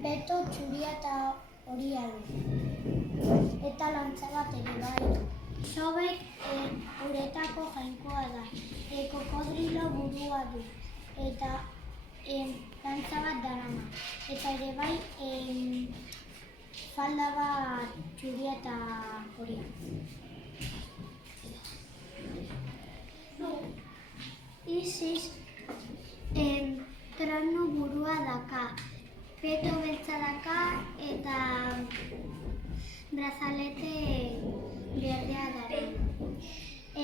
Beto txuria eta horia du, eta lantza bat ere bai du. Sobek uretako jainkoa da, kokodrilo burua du, eta lantza bat darama. Eta ere bai falda bat txuria eta horia. Isis tranu burua daka. Peto beltza daka eta brazalete berdea dara.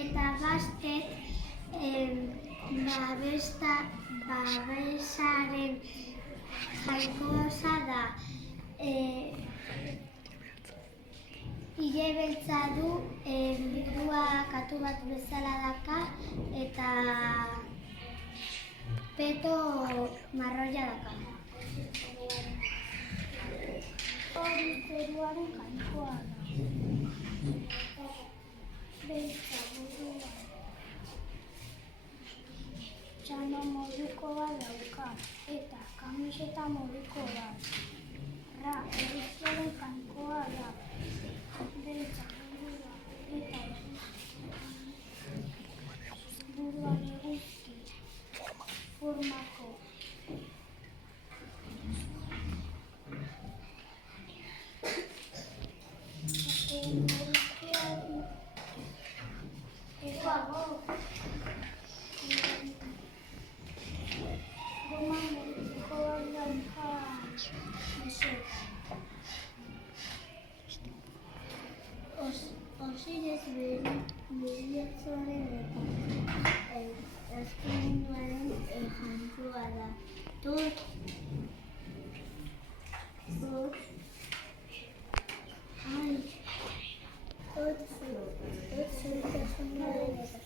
Eta Bastet babesaren jainkoa da. Ile beltza du, burua katu bat bezala daka eta peto marroia daka. Hori zeruaren jainkoa da. Beltza burua. Txano moduko bat dauka eta kamiseta moduko bat. Horizoaren jainkoa da. Beltza burua eta buruan eguzki formako. Osiris beriotzoaren eta azkenekoaren jainkoa da. Tut zuritasunaren eta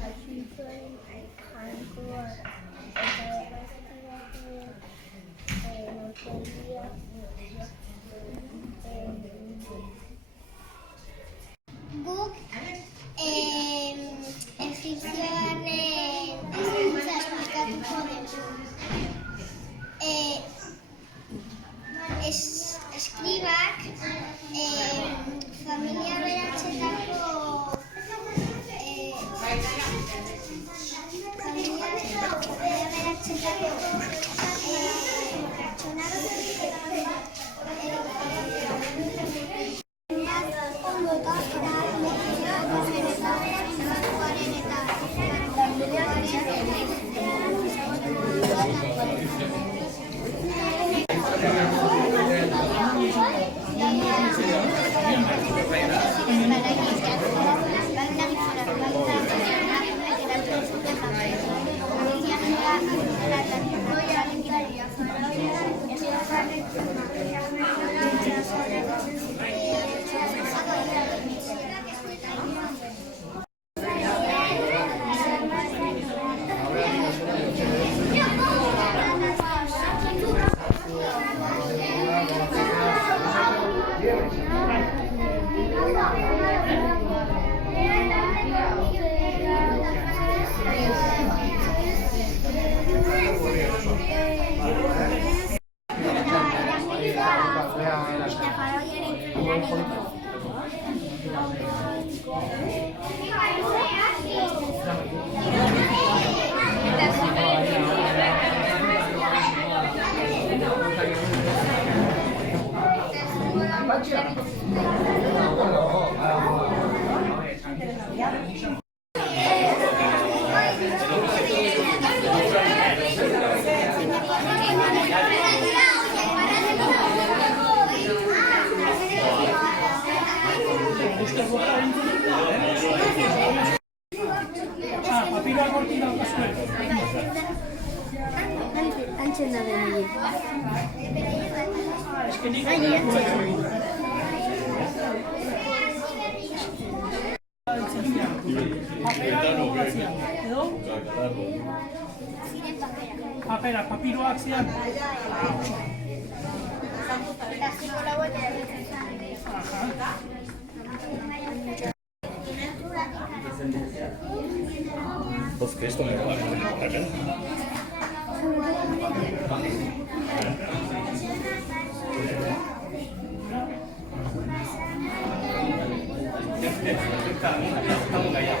jakintuaren jainkoa da. Eta erraztibatuaren loteria guk egipzioaren hizkuntza esplikatuko dugu. Eskribak familia aberatsetako pertsona Papiroa gortik daukazue. Antzen da behaie. Eskenik papera gogoratzea, edo? Papera, papiroak zian. Pues que esto me va a dar. Estamos allá.